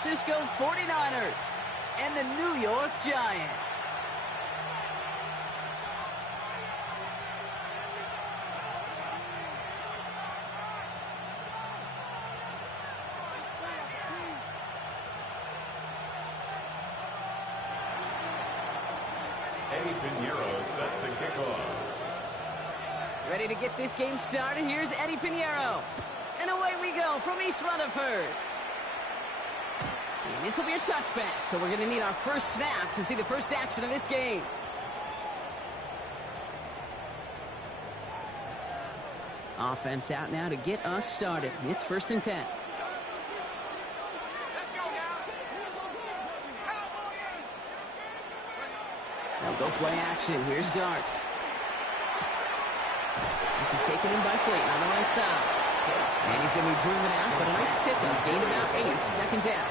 Francisco 49ers and the New York Giants. Eddie Pinheiro set to kick off. Ready to get this game started. Here's Eddie Pinheiro. And away we go from East Rutherford. And this will be a touchback, so we're going to need our first snap to see the first action of this game. Offense out now to get us started. It's 1st and 10. They'll go play action. Here's Dart. This is taken in by Slayton on the right side. And he's going to be driven out, but a nice pickup. Gain about 8, 2nd down.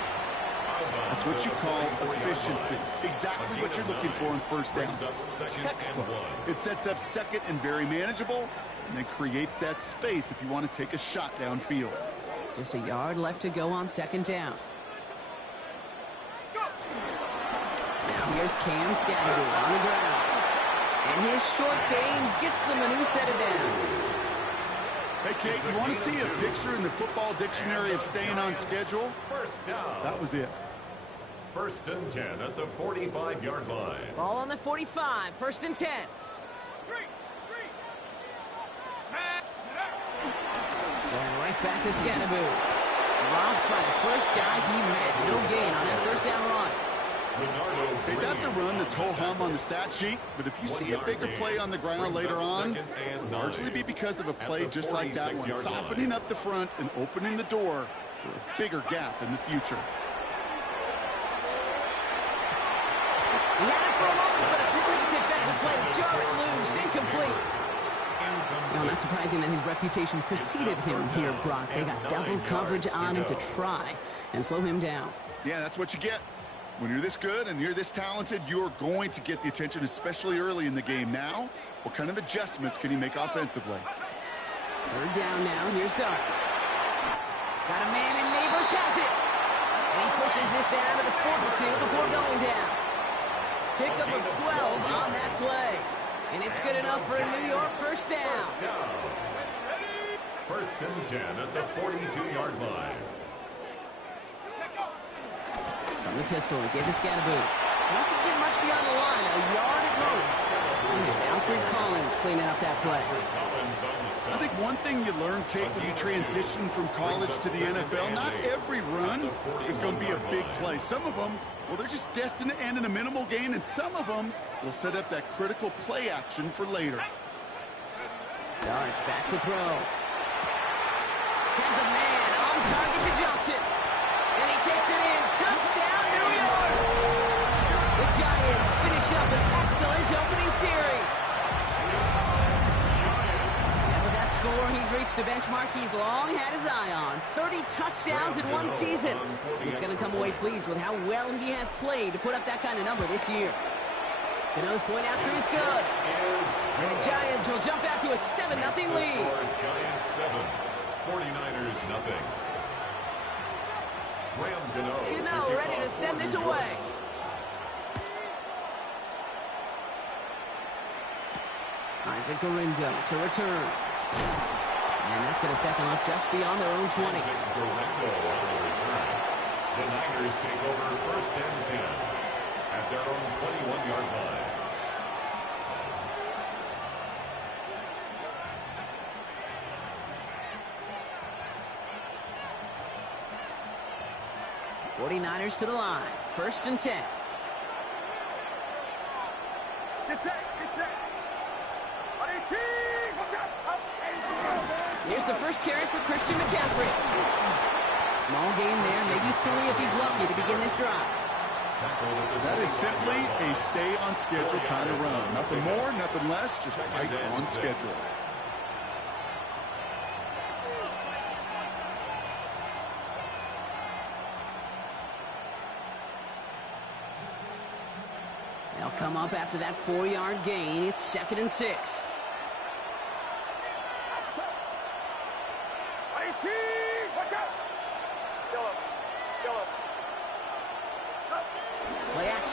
That's what you call efficiency. Exactly what you're looking for in 1st down. Textbook. It sets up 2nd and very manageable, and then creates that space if you want to take a shot downfield. Just a yard left to go on 2nd down. Now here's Cam Scattergood on the ground. And his short game gets them a new set of downs. Hey, Kate, you want to see a picture in the football dictionary of staying on schedule? First down. That was it. 1st and 10 at the 45-yard line. Ball on the 45, 1st and 10. Going right back to Scattergood. Dropped by the first guy he met. No gain on that 1st down run. Hey, that's a run that's ho-hum on the stat sheet, but if you see a bigger play on the ground later on, it'll largely be because of a play just like that one, softening up the front and opening the door for a bigger gap in the future. He had it for a moment, but a great defensive play to jar it loose. Incomplete. No, not surprising that his reputation preceded him here, Brock. They got double coverage on him to try and slow him down. Yeah, that's what you get. When you're this good and you're this talented, you're going to get the attention, especially early in the game. Now, what kind of adjustments can he make offensively? 3rd down now. Here's Dart. Got a man, and Neighbors has it. And he pushes this down to the 42 before going down. Pickup of 12 on that play. And it's good enough for a New York 1st down. 1st and 10 at the 42-yard line. From the pistol, he gave to Scattergood. Doesn't get much beyond the line, a yard at most. And it's Alfred Collins cleaning up that play. I think one thing you learn, Kate, when you transition from college to the NFL, not every run is going to be a big play. Some of them, well, they're just destined to end in a minimal gain, and some of them will set up that critical play action for later. Dart's back to throw. Has a man on target to Johnson. And he takes it in. Touchdown, New York! The Giants finish up an excellent opening series. And with that score, he's reached a benchmark he's long had his eye on. 30 touchdowns in one season. He's going to come away pleased with how well he has played to put up that kind of number this year. The nose point after is good. And the Giants will jump out to a 7-0 lead. Giants 7, 49ers nothing. Gano ready to send this away. Isaac Garindo to return. And that's going to set them up just beyond their own 20. The Niners take over 1st and 10 at their own 21-yard line. '49ers to the line. 1st and 10. Here's the first carry for Christian McCaffrey. Small gain there, maybe 3 if he's lucky to begin this drive. That is simply a stay-on-schedule kind of run. Nothing more, nothing less, just right on schedule. They'll come up after that 4-yard gain. It's 2nd and 6.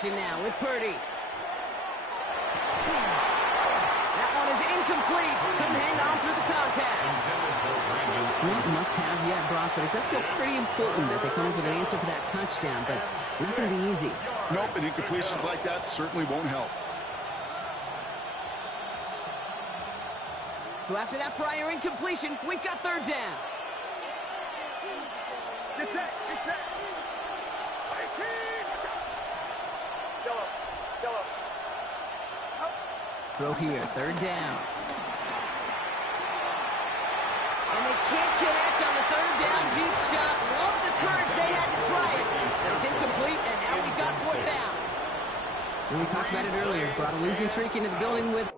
action now with Purdy. That one is incomplete. Couldn't hang on through the contact. Not must-have yet, Brock, but it does feel pretty important that they come up with an answer for that touchdown, but not going to be easy. Nope, and incompletions like that certainly won't help. So after that prior incompletion, we've got third down. Get set, get set. Yellow. Throw here, third down. And they can't connect on the third down deep shot. Love the courage they had to try it. But it's incomplete, and now we've got fourth down. And we talked about it earlier. Brought a losing streak into the building with...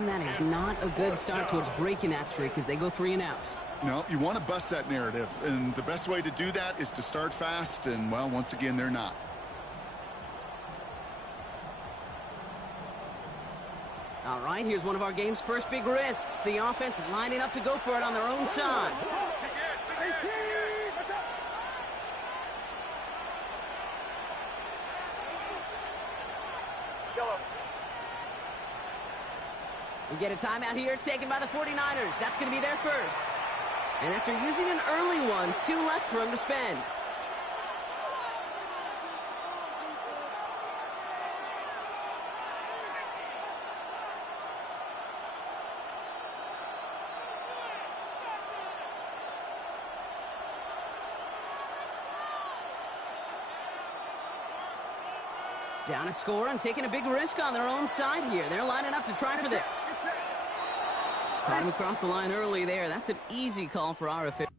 That is not a good start towards breaking that streak as they go 3 and out. No, you want to bust that narrative, and the best way to do that is to start fast, and, well, once again, they're not. All right, here's one of our game's first big risks. The offense lining up to go for it on their own side. We get a timeout here taken by the 49ers. That's going to be their first. And after using an early one, 2 left for him to spend. Down a score and taking a big risk on their own side here. They're lining up to try for this. Caught him across the line early there. That's an easy call for our official.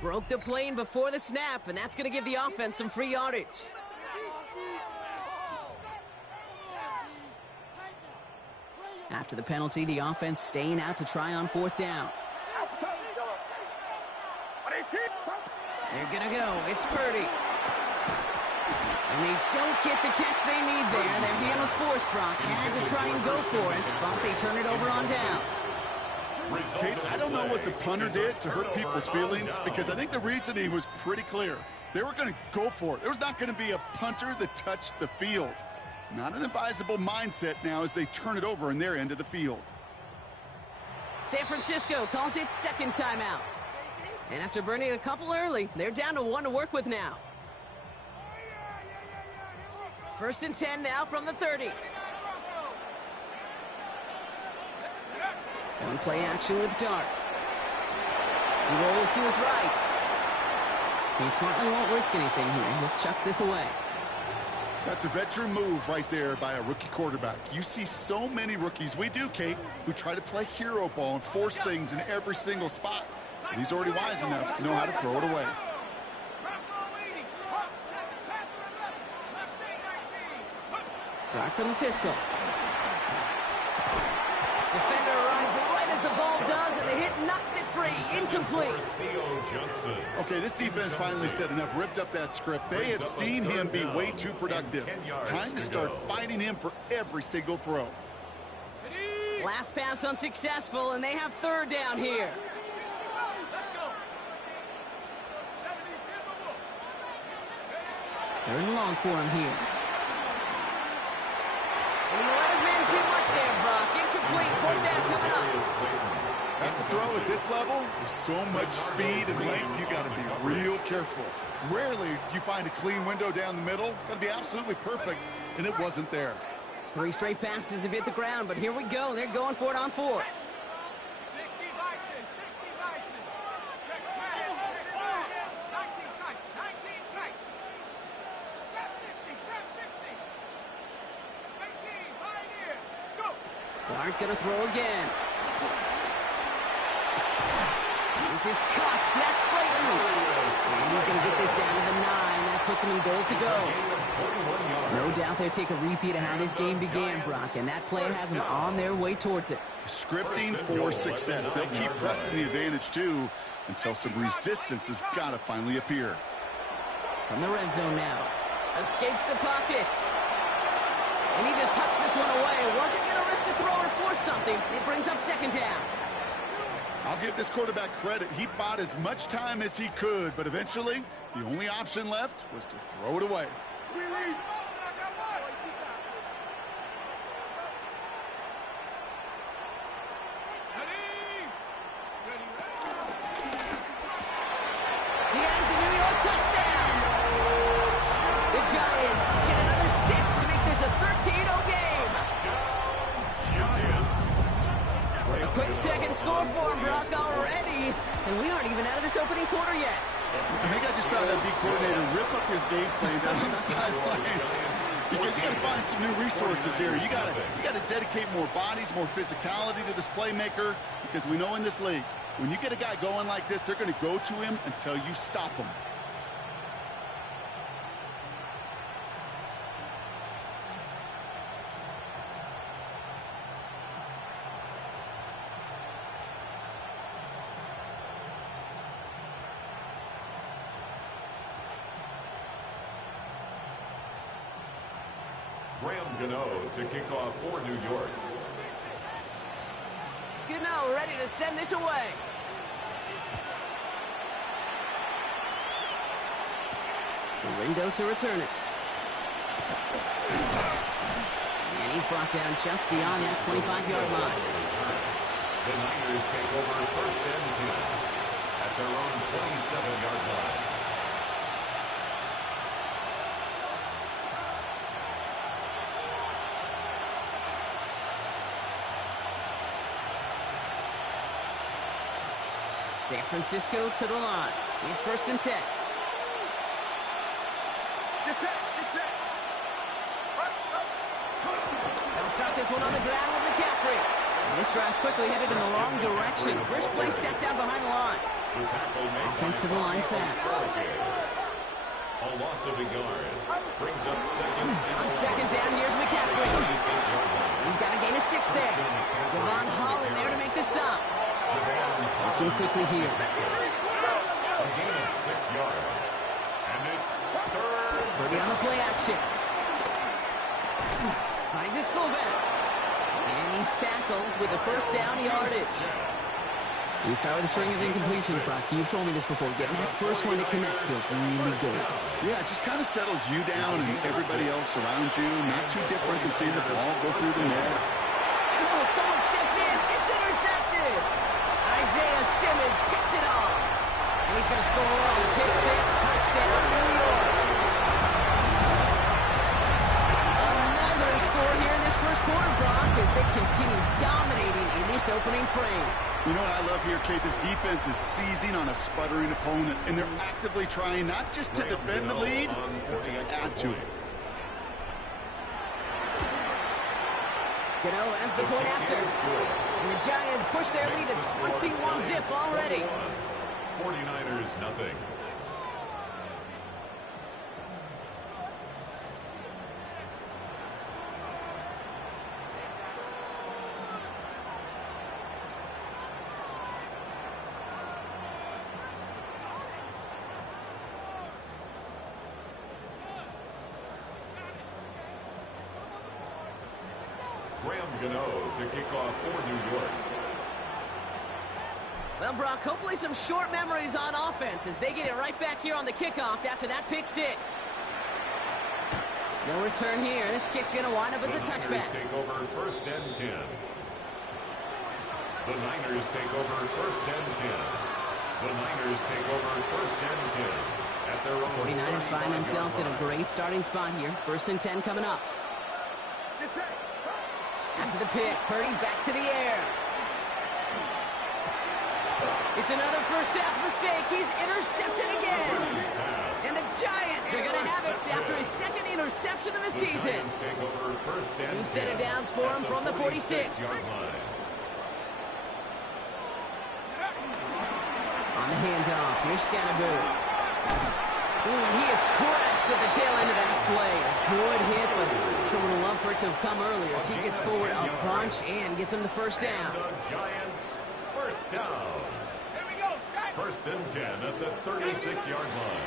Broke the plane before the snap, and that's going to give the offense some free yardage. After the penalty, the offense staying out to try on 4th down. They're going to go. It's Purdy. And they don't get the catch they need there. Their hand was forced, Brock. Had to try and go for it, but they turn it over on downs. Kate, I don't know what the punter did to hurt people's feelings, because I think the reasoning was pretty clear. They were going to go for it. There was not going to be a punter that touched the field. Not an advisable mindset now as they turn it over in their end of the field. San Francisco calls it 2nd timeout. And after burning a couple early, they're down to 1 to work with now. 1st and 10 now from the 30. One play action with Dart. He rolls to his right. He smartly won't risk anything here. Just chucks this away. That's a veteran move right there by a rookie quarterback. You see so many rookies, we do, Kate, who try to play hero ball and force things in every single spot. But he's already wise enough to know how to throw it away. Dart from the pistol. Defender arrives right as the ball does, and the hit knocks it free. Incomplete. Okay, this defense finally said enough, ripped up that script. They have seen him be way too productive. Time to start fighting him for every single throw. Last pass unsuccessful, and they have 3rd down here. Third and long for him here. And he let his man too much there, Buck. Incomplete. 4th down coming up. That's a throw at this level. With so much speed and length, you got to be real careful. Rarely do you find a clean window down the middle. Got to be absolutely perfect, and it wasn't there. 3 straight passes have hit the ground, but here we go. They're going for it on 4th. Dart gonna throw again. This is Cox. That's Slayton. And he's gonna get this down to the 9. That puts him in goal to go. No doubt they'll take a repeat of how this game began, Brock, and that play has them on their way towards it. Scripting for success. They'll keep pressing the advantage, too, until some resistance has got to finally appear. From the red zone now. Escapes the pocket. And he just hucks this one away. Wasn't going to risk a throw or force something. It brings up 2nd down. I'll give this quarterback credit. He bought as much time as he could, but eventually, the only option left was to throw it away. He has the New York touchdown. The Giants get another 6 to make this a 13-0 game. A quick second score for him, Brock, already. And we aren't even out of this opening quarter yet. I think I just saw that D coordinator rip up his game plan down on the sidelines. Because you got to find some new resources here. You got to dedicate more bodies, more physicality to this playmaker. Because we know in this league, when you get a guy going like this, they're going to go to him until you stop him. Gano to kick off for New York. Gano ready to send this away. The window to return it. And he's brought down just beyond that 25-yard line. The Niners take over 1st and 10 at their own 27-yard line. San Francisco to the line. It's 1st and 10. They'll start this one on the ground with McCaffrey. And this drive's quickly headed in the wrong direction. First play set down behind the line. Offensive line fast. A loss of a yard. Brings up second. On second down, here's McCaffrey. He's got to gain a 6 there. Javon Holland there to make the stop. Looking quickly here. A gain of 6 yards. And it's third. Purdy on the play action. Finds his fullback. And he's tackled with the first down yardage. We start with a string of incompletions, Brock. You've told me this before. Getting that first one to connect feels really good. Yeah, it just kind of settles you down and everybody else around you. Not too different than seeing the ball go through the net. And oh, someone stepped in. It's intercepted. Isaiah Simmons picks it off. And he's going to score on the pick 6. Touchdown, New York. Another score here in this first quarter, Brock, as they continue dominating in this opening frame. You know what I love here, Kate? This defense is seizing on a sputtering opponent, and they're actively trying not just to defend the lead, but to add to it. Gano ends the point after. And the Giants push their lead to 21-zip already. 49ers nothing. To kick off for New York. Well, Brock, hopefully some short memories on offense as they get it right back here on the kickoff after that pick 6. No return here. This kick's going to wind up as a touchback. The Niners take over first and 10. The Niners take over first and 10. The Niners take over first and 10. At their own 49ers find themselves in a great starting spot here. First and 10 coming up. After the pick, Purdy back to the air. It's another first half mistake. He's intercepted again. And the Giants are going to have it after his second interception of the season. New set of downs for him from the 46. On the handoff, here's Scannaboo. Ooh, and he is cracked at the tail end of that play. A good hit, but sure would have loved for it to have come earlier. So he gets forward a bunch and gets him the first down. The Giants first down. First and 10 at the 36-yard line.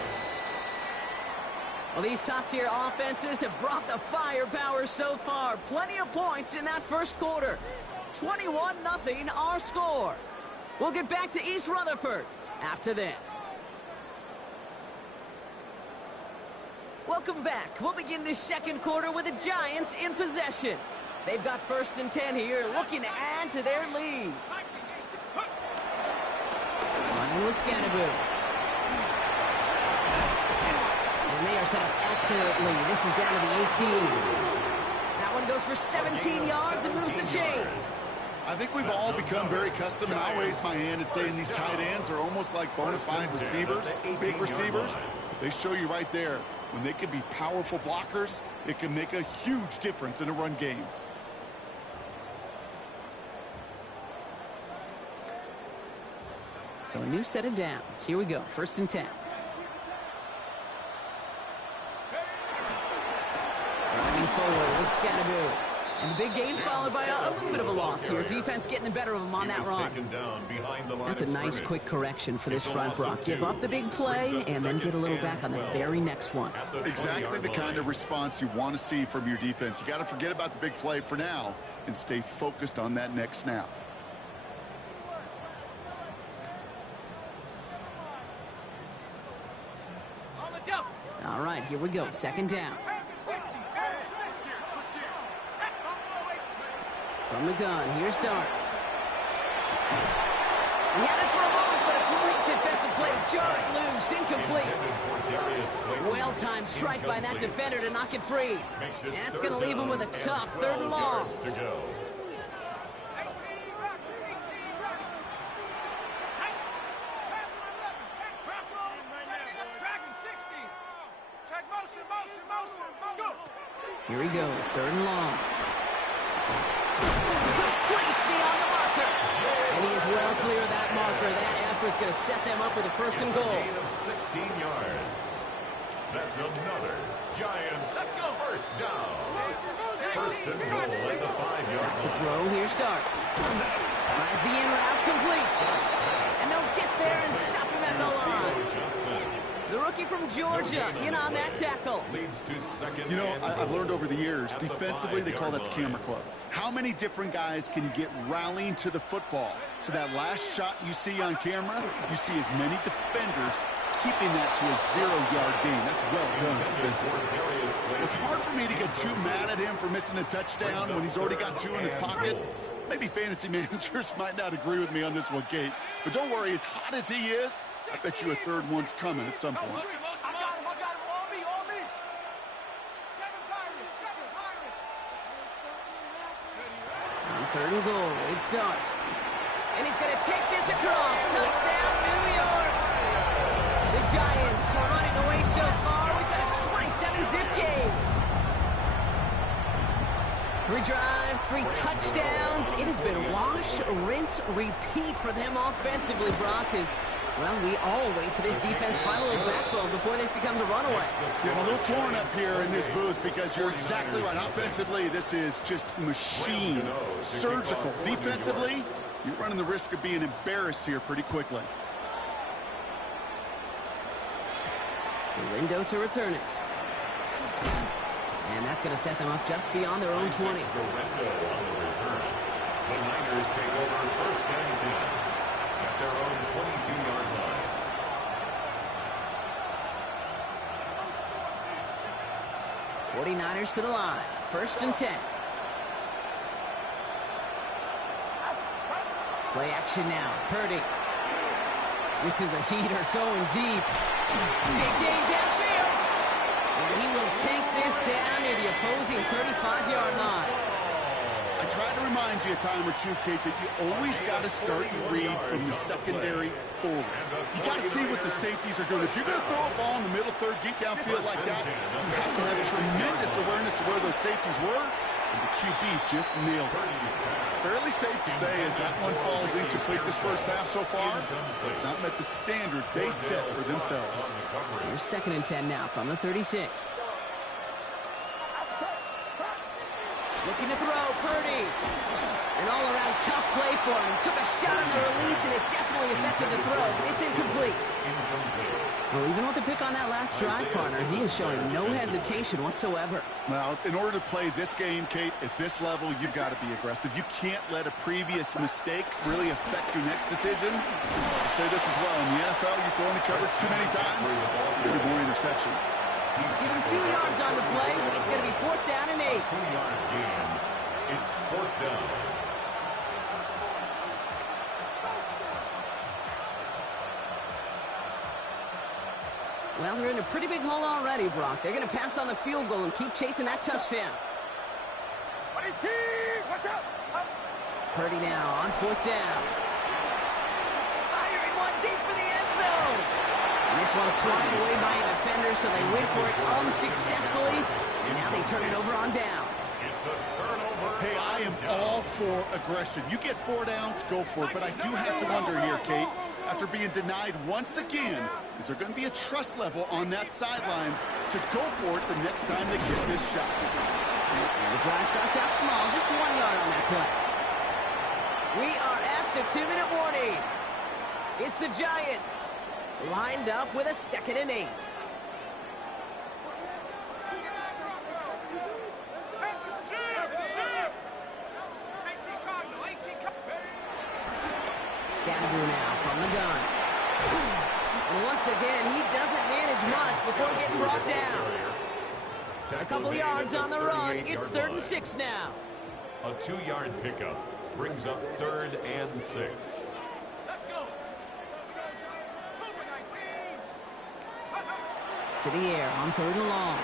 Well, these top-tier offenses have brought the firepower so far. Plenty of points in that first quarter. 21-0 our score. We'll get back to East Rutherford after this. Welcome back. We'll begin this second quarter with the Giants in possession. They've got first and 10 here, looking to add to their lead. Running with Scannaboo. And they are set up excellently. This is down to the 18. That one goes for 17 yards and moves the chains. I think we've all become very accustomed, and I'll raise my hand and saying these tight ends are almost like bona fide receivers, big receivers. But they show you right there, when they can be powerful blockers, it can make a huge difference in a run game. So a new set of downs. Here we go. First and 10. Driving forward with Scannaboo. And the big gain followed by a little bit of a loss here. Defense getting the better of him on that run. That's a nice quick correction for this front, Brock. Give up the big play and then get a little back on the very next one. Exactly the kind of response you want to see from your defense. You got to forget about the big play for now and stay focused on that next snap. All right, here we go. Second down. From the gun, here's Dart. He had it for a moment, but a complete defensive play to jar it loose, incomplete. Well-timed strike by that defender to knock it free. And that's going to leave him with a tough 3rd and long. Here he goes, 3rd and long. Complete beyond the marker. And he is well clear of that marker. That effort's going to set them up with a first and goal. Gain of 16 yards. That's another Giants first down. First and goal at the 5-yard line. To throw, here starts. Finds the in route complete. And they'll get there and stop him at the line. The rookie from Georgia in on that tackle. Leads to second. You know, I've learned over the years, defensively, they call that the camera club. How many different guys can you get rallying to the football? So that last shot you see on camera, you see as many defenders keeping that to a 0-yard gain. That's well done defensively. It's hard for me to get too mad at him for missing a touchdown when he's already got 2 in his pocket. Maybe fantasy managers might not agree with me on this one, Kate. But don't worry, as hot as he is, I bet you a third one's coming at some point. On third and goal, it starts. And he's going to take this across. Touchdown, New York. The Giants are running away so far. We've got a 27-zip game. 3 drives, 3 touchdowns. It has been wash, rinse, repeat for them offensively, Brock, as, well, we all wait for this defense to find a little backbone before this becomes a runaway. I'm a little torn up here in this booth because you're exactly right. Offensively, this is just machine, surgical. Defensively, you're running the risk of being embarrassed here pretty quickly. The window to return it. And that's going to set them up just beyond their own 20. The Niners take over first and 10 at their own 22-yard line. '49ers to the line. First and 10. Play action now. Purdy. This is a heater going deep. Big game downfield. And he will take this down near the opposing 35-yard line. I try to remind you a time or two, Kate, that you always got to start your read from the secondary forward. You got to see what the safeties are doing. If you're going to throw a ball in the middle third, deep downfield like that, you have to have tremendous awareness of where those safeties were, and the QB just nailed it. Fairly safe to say as that one falls incomplete this first half so far, it's not met the standard they set for themselves. Here's second and 10 now from the 36. Looking to throw, Purdy. An all-around tough play for him. He took a shot on the release, and it definitely affected the throw. It's incomplete. Well, even with the pick on that last drive, partner, he is showing no hesitation whatsoever. Well, in order to play this game, Kate, at this level, you've got to be aggressive. You can't let a previous mistake really affect your next decision. I'll say this as well. In the NFL, you throw into coverage too many times, you're going to more interceptions. Give him 2 yards on the play. It's going to be 4th down and 8. 2-yard gain. It's 4th down. Well, they're in a pretty big hole already, Brock. They're going to pass on the field goal and keep chasing that touchdown. Purdy now on 4th down. Firing one deep for the end zone. And this one's swatted away by a defender, so they wait for it unsuccessfully. And now they turn it over on downs. It's a turnover. Hey, I am all for aggression. You get 4 downs, go for it. But I do have to wonder here, Kate, after being denied once again, is there going to be a trust level on that sidelines to go for it the next time they get this shot? And the drive starts out small, just 1 yard on that play. We are at the 2-minute warning. It's the Giants lined up with a 2nd and 8. Scatterboo now from the gun. And once again, he doesn't manage much before getting brought down. A couple yards on the run. It's 3rd and 6 now. A 2-yard pickup brings up 3rd and 6. To the air on 3rd and long.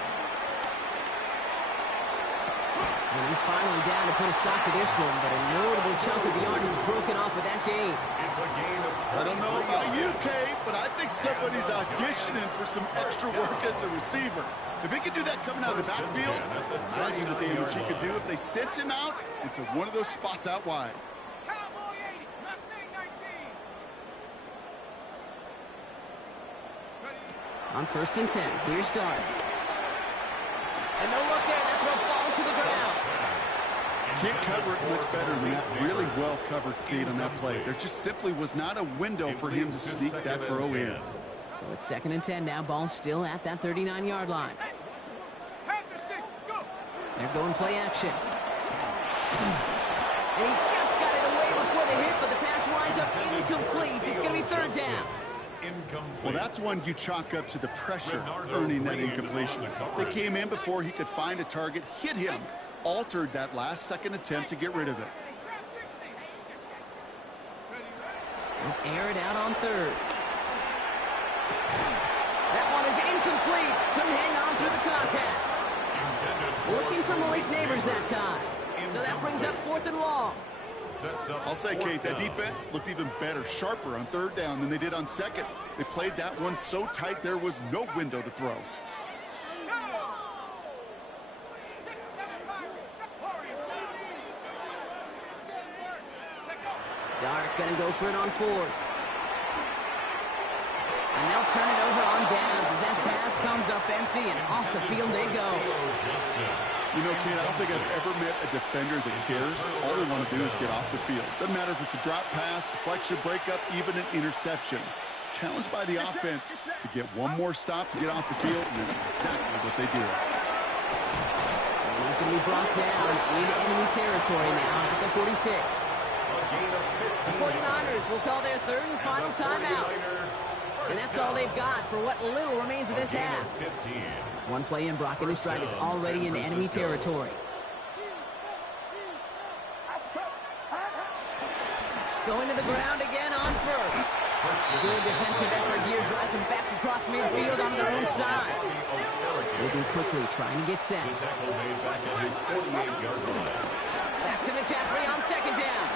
And he's finally down to put a stop to this one, but a notable chunk of yardage broken off with that gain. It's a gain of 20. I don't know about you, Kate, but I think somebody's auditioning for some extra work as a receiver. If he could do that coming out of the backfield, imagine the damage he could do if they sent him out into one of those spots out wide. On 1st and 10, here's starts. And no look there, that throw falls to the ground. Can't cover it much better than that. Really well covered, Kate, on that play. There just simply was not a window for him to sneak that throw in. So it's 2nd and 10 now. Ball still at that 39-yard line. They're going play action. And he just got it away before the hit, but the pass winds up incomplete. It's going to be 3rd down. Well, that's one you chalk up to the pressure earning that incompletion. They came in before he could find a target, hit him, altered that last-second attempt to get rid of it. They'll air it out on 3rd. That one is incomplete. Couldn't hang on through the contact. Looking for Malik Neighbors that time. So that brings up 4th and long. I'll say, Kate, that defense looked even better, sharper on 3rd down than they did on 2nd. They played that one so tight there was no window to throw. Dart going to go for it on 4th. And they'll turn it over on downs as that pass comes up empty, and off the field they go. You know, Kate, I don't think I've ever met a defender that cares. All they want to do is get off the field. Doesn't matter if it's a drop pass, deflection, breakup, even an interception. Challenged by the offense to get one more stop to get off the field, and that's exactly what they did. And he's going to be brought down in enemy territory now at the 46. The 49ers will call their 3rd and final timeout. And that's all they've got for what little remains of this half. One play in, Brock, and his drive is already in enemy territory. Going to the ground again on 1st. Good defensive effort here, drives them back across midfield on their own side. Moving quickly, trying to get set. Back to McCaffrey on 2nd down.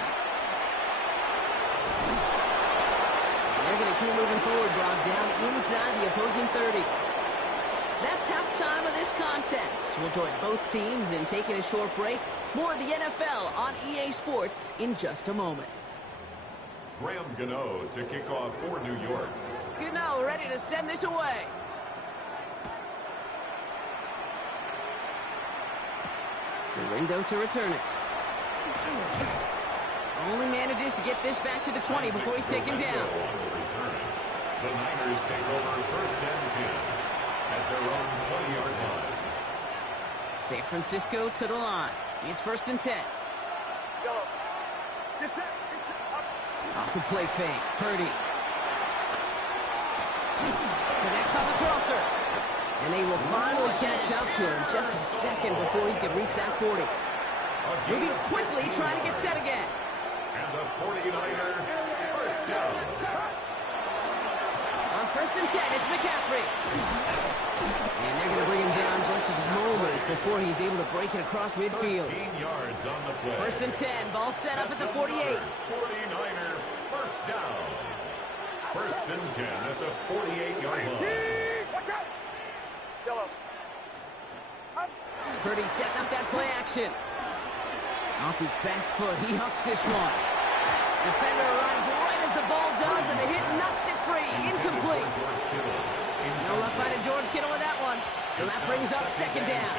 And they're going to keep moving forward, Brock, down inside the opposing 30. That's halftime of this contest. We'll join both teams in taking a short break. More of the NFL on EA Sports in just a moment. Graham Gano to kick off for New York. Gano ready to send this away. The window to return it. Only manages to get this back to the 20 before he's taken down. The Niners take over 1st and 10 at their own 20-yard line. San Francisco to the line. It's 1st and 10. Off the play fake. Purdy. Connects on the crosser. And they will finally catch up to him just a second before he can reach that 40. Moving quickly, trying to get set again. And the 49er 1st down. On 1st and 10, it's McCaffrey. And they're going to bring him down just a moment before he's able to break it across midfield. 13 yards on the play. 1st and 10, ball set up at the 48. 49er 1st down. 1st and 10 at the 48-yard line. Purdy setting up that play action. Off his back foot, he hucks this one. Defender arrives right as the ball does, and the hit knocks it free. Incomplete. No luck finding George Kittle with that one. So that brings up 2nd down.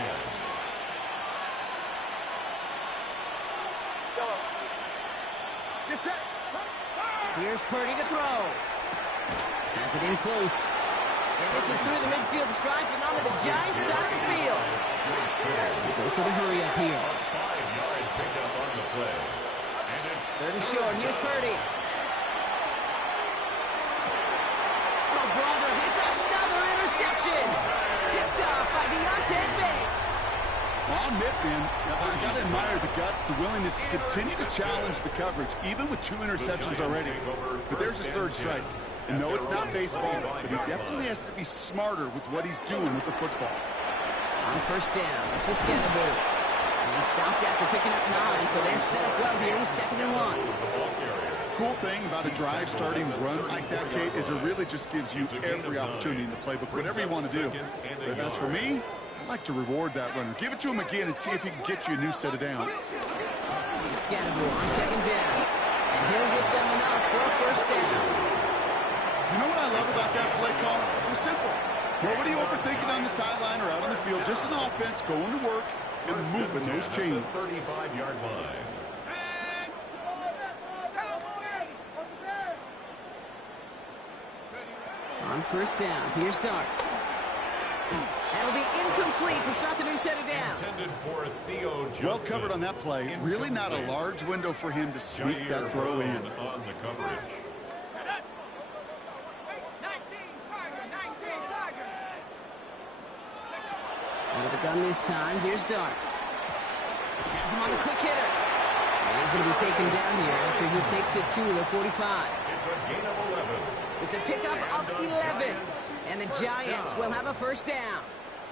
Here's Purdy to throw. Has it in close. And this is through the midfield stripe and onto the Giants side of the field. Goes to the hurry up here. 5-yard pickup on the play. And it's 3rd and short. Here's Purdy. Oh, brother, it's another interception. Picked off by Deontay Bates. Well, I'll admit, man, I got to admire the guts, the willingness to continue to challenge the coverage, even with 2 interceptions already. But there's his 3rd strike. And no, it's not baseball, but he definitely has to be smarter with what he's doing with the football. On 1st down, this is Scannaboo. And he stopped after picking up 9, so they're set up well here with 2nd and 1. Cool thing about a drive starting run like that, Kate, is it really just gives you every opportunity in the playbook, whatever you want to do. But as for me, I like to reward that runner. Give it to him again and see if he can get you a new set of downs. It's Scannaboo on 2nd down. And he'll get them enough for a 1st down. You know what I love about that play call? was simple. Nobody overthinking on the sideline or out on the field. Just an offense going to work and moving those chains. 35-yard line. On first down, here's Darks. That'll be incomplete to start the new set of downs. Intended for Theo Johnson. Well covered on that play. Really not a large window for him to sneak that throw in. On the coverage. Out of the gun this time, here's Darks. Has him on the quick hitter. And he's going to be taken down here after he takes it to the 45. It's a gain of 11. It's a pickup of 11. And the Giants will have a first down.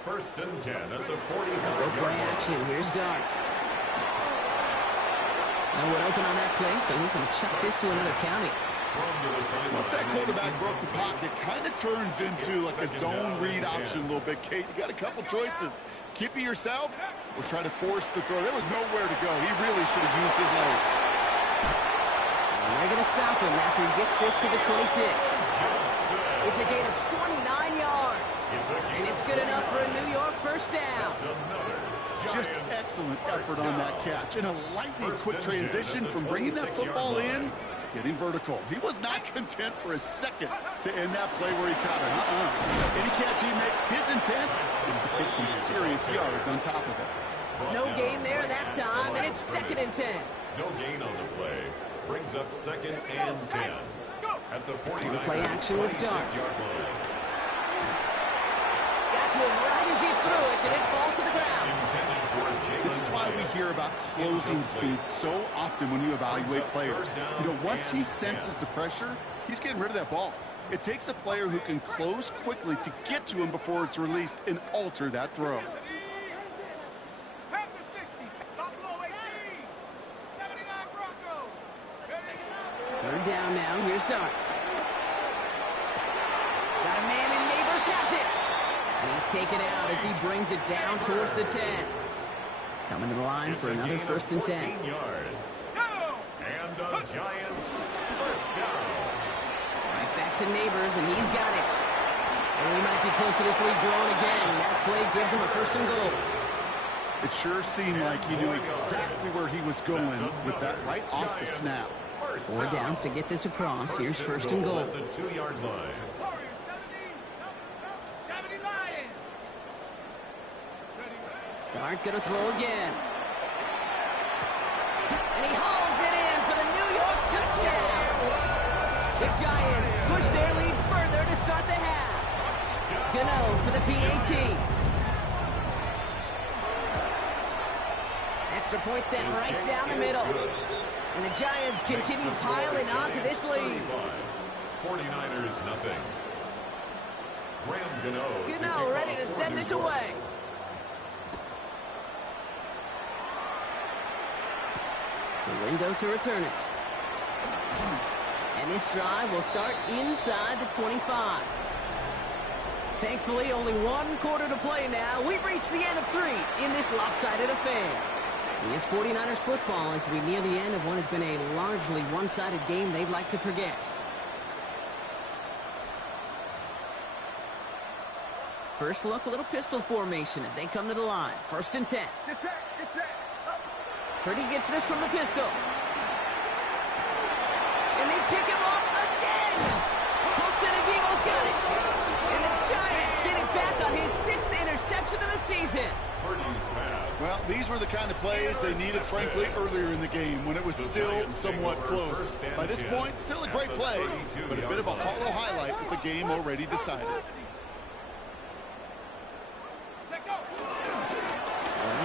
First and 10 at the 45. Double play action. Here's Darks. No one open on that play, so he's going to chuck this to another county. Once that quarterback broke the pocket, kind of turns into like a zone read option a little bit, Kate. You got a couple choices. Keep it yourself or try to force the throw. There was nowhere to go. He really should have used his legs. And they're going to stop him after he gets this to the 26. It's a gain of 29 yards. And it's good enough for a New York first down. Just excellent effort on that catch. And a lightning quick transition from bringing that football in to getting vertical. He was not content for a second to end that play where he caught it. Any catch he makes, his intent is to get some serious yards on top of it. No gain there that time, and it's second and 10. No gain on the play. Brings up second and 10. At the 49. Play action with Darks. Got to him right as he threw it, and it falls to the ground. This is why we hear about closing speed so often when you evaluate players. You know, once he senses the pressure, he's getting rid of that ball. It takes a player who can close quickly to get to him before it's released and alter that throw. Third down now. Here's Darks. Got a man, and Neighbors has it. And he's taken out as he brings it down towards the 10. Coming to the line for another first and 10. Yards. And the Giants first down. Right back to Neighbors, and he's got it. And we might be close to this lead growing again. That play gives him a first and goal. It sure seemed like he knew exactly where he was going with that right off the snap. 4 downs to get this across. Here's first and goal. At the 2-yard line. Dart gonna throw again. And he hauls it in for the New York touchdown. The Giants push their lead further to start the half. Gano for the PAT. Extra point sent right down the middle. And the Giants continue piling onto this lead. 49ers nothing. Gano ready to send this away. The window to return it. And this drive will start inside the 25. Thankfully, only 1 quarter to play now. We've reached the end of 3 in this lopsided affair. It's 49ers football as we near the end of what has been a largely one-sided game they'd like to forget. First look, a little pistol formation as they come to the line. First and 10. Purdy gets this from the pistol. And they pick him off again. Senadimo's got it. And the Giants get it back on his 6th interception of the season. Well, these were the kind of plays they needed, frankly, earlier in the game when it was still somewhat close. By this point, still a great play, but a bit of a hollow highlight with the game already decided.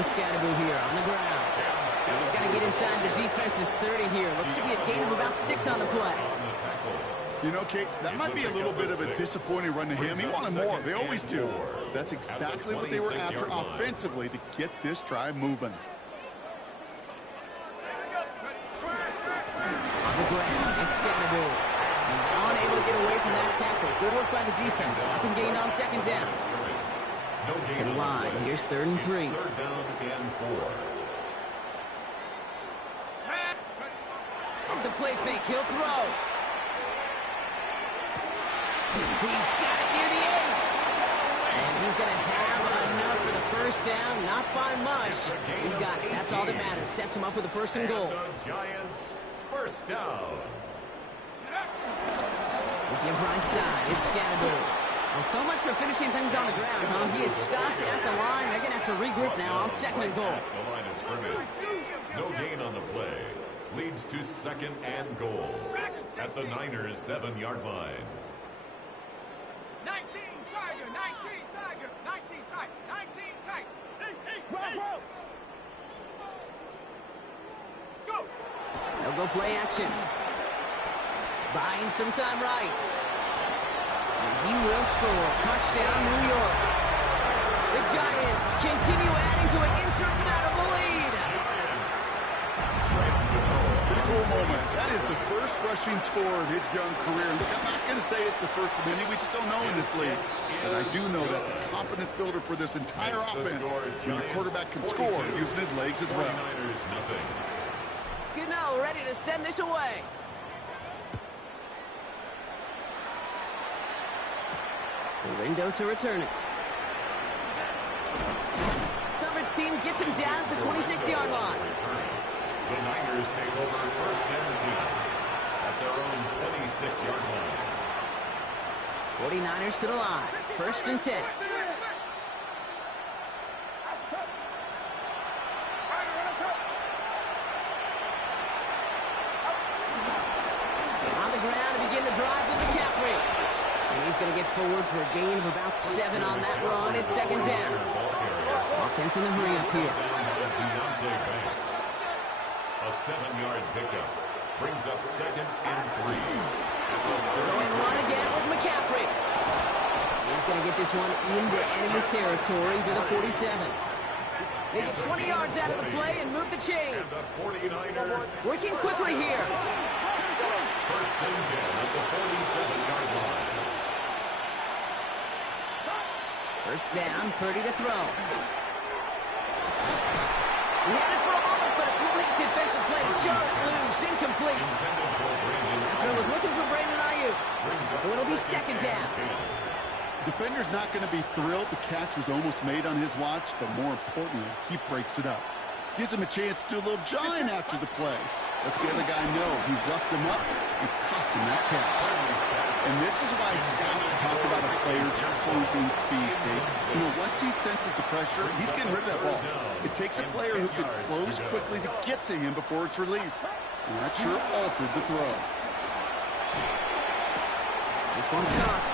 Scatterboo here on the ground. And he's going to get inside the defense's 30 here. Looks to be a gain of about 6 on the play. You know, Kate, that might be a little bit of a disappointing run to him. He wanted more. They always do. That's exactly what they were after offensively to get this drive moving. On the ground, it's Scatterboo. He's unable to get away from that tackle. Good work by the defense. Nothing gained on second down. To the line. Here's 3rd and 3. Third down and 4. The play fake. He'll throw. He's got it near the 8. he's going to have enough for the first down. Not by much. He got it. That's all that matters. Sets him up with a first and goal. The Giants, first down. Give right side. It's Scatterbury. Well, so much for finishing things on the ground, huh? He is stopped at the line. They're going to have to regroup now on second and goal. The line of scrimmage. No gain on the play. Leads to second and goal. At the Niners' 7-yard line. 19 Tiger, 19 Tiger, 19 Tiger, 19 Tiger. Hey. Go. They'll go play action. Buying some time right. And he will score. Touchdown, New York. The Giants continue adding to an insurmountable lead. Pretty cool moment. That is the first rushing score of his young career. Look, I'm not going to say it's the first of many. We just don't know in this league. But I do know that's a confidence builder for this entire offense. When your quarterback can score using his legs as well. Gano ready to send this away. The window to return it. Coverage team gets him down at the 26-yard line. The Niners take over first and 10 at their own 26-yard line. 49ers to the line. First and 10. On the ground to begin the drive with McCaffrey. And he's going to get forward for a gain of about 7 on that run. It's second down. Offense in the hurry up here. A 7-yard pickup brings up second and 3. Going run again with McCaffrey. He's going to get this one into enemy territory to the 47. They get 20 yards out of the play and move the chains. Working quickly here. First and 10 at the 47-yard line. First down, Purdy to throw. He had it for a moment, but a complete defensive play to jar it loose. Incomplete. That throw was looking for Brandon Ayuk. So it'll be second down. Defender's not going to be thrilled. The catch was almost made on his watch, but more importantly, he breaks it up. Gives him a chance to do a little jawing after the play. Lets the other guy know he roughed him up and cost him that catch. And this is why scouts talk about a player's closing speed, Kate. You know, once he senses the pressure, he's getting rid of that ball. It takes a player who can close quickly to get to him before it's released. And that sure altered the throw. This one's caught.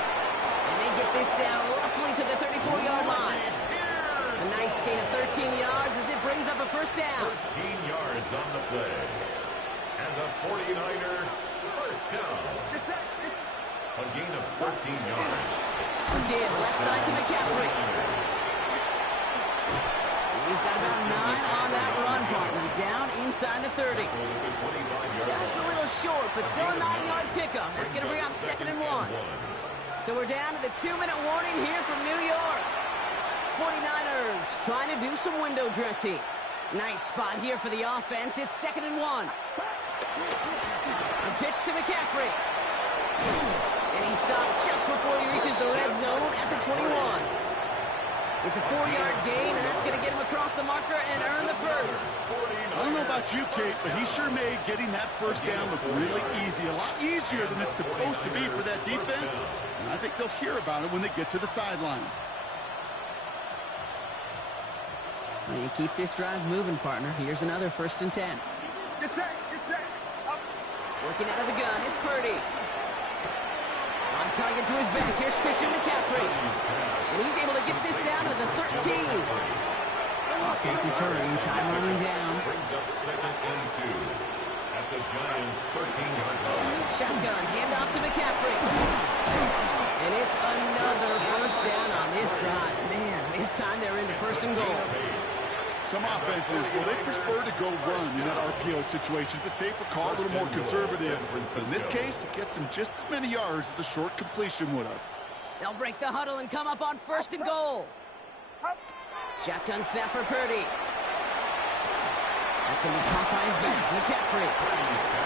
And they get this down roughly to the 34-yard line. A nice gain of 13 yards as it brings up a first down. 13 yards on the play. And a 49er first down. A gain of 13 yards. Again, left side to McCaffrey. He's got about 9 on that run, partner. Down inside the 30. Just a little short, but still a 9-yard pickup. That's going to bring up second and 1. So we're down to the 2-minute warning here from New York. 49ers trying to do some window dressing. Nice spot here for the offense. It's second and 1. A pitch to McCaffrey. And he stopped just before he reaches the red zone at the 21. It's a 4-yard gain, and that's going to get him across the marker and earn the first. I don't know about you, Kate, but he sure made getting that first down look really easy. A lot easier than it's supposed to be for that defense. And I think they'll hear about it when they get to the sidelines. Well, you keep this drive moving, partner. Here's another first and 10. Get set, get set. Up. Working out of the gun, it's Purdy. On target to his back, here's Christian McCaffrey. And he's able to get this down to the 13. Offense is hurrying, time running down. Brings up second and 2 at the Giants' 13-yard line. Shotgun, handoff to McCaffrey. And it's another first down on this drive. Man, this time they're into first and goal. Some offenses, well, they prefer to go run in that RPO situation. It's a safer call, a little more conservative. But in this case, it gets them just as many yards as a short completion would have. They'll break the huddle and come up on first and goal. Shotgun snap for Purdy. That's going to be caught by his back, McCaffrey.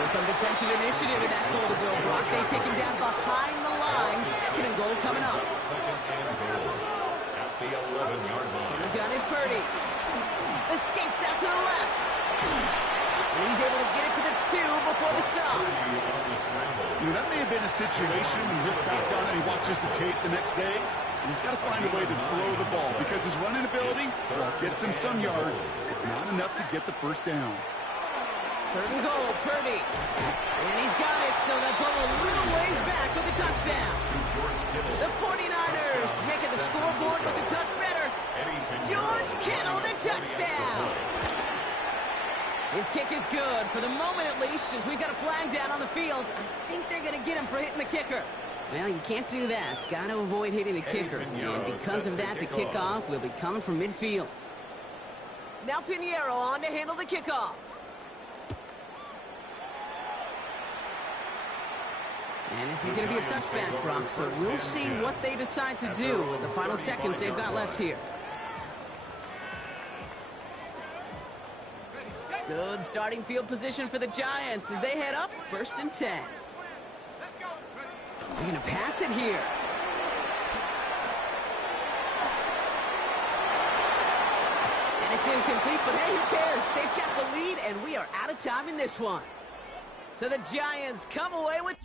So some defensive initiative in that goal to go block. They take him down behind the line. Second and goal coming up. Second and goal at the the 11-yard line. The gun is Purdy. Escapes out to the left. And he's able to get it to the 2 before the stop. That may have been a situation when you look back on it and he watches the tape the next day. He's got to find a way to throw the ball because his running ability, while it gets him some yards, is not enough to get the first down. 3rd and goal, Purdy. And he's got it, so they'll go a little ways back with a touchdown. The 49ers making the scoreboard look a touch better. George Kittle, the touchdown. His kick is good, for the moment at least, as we've got a flag down on the field. I think they're going to get him for hitting the kicker. Well, you can't do that. Got to avoid hitting the kicker. And because of that, the kickoff will be coming from midfield. Now Pinheiro on to handle the kickoff. And this is going to be a touchback, Brock, so we'll see what they decide to do with the final seconds they've got left here. Good starting field position for the Giants as they head up 1st and 10. They're going to pass it here. And it's incomplete, but hey, who cares? They've got the lead, and we are out of time in this one. So the Giants come away with...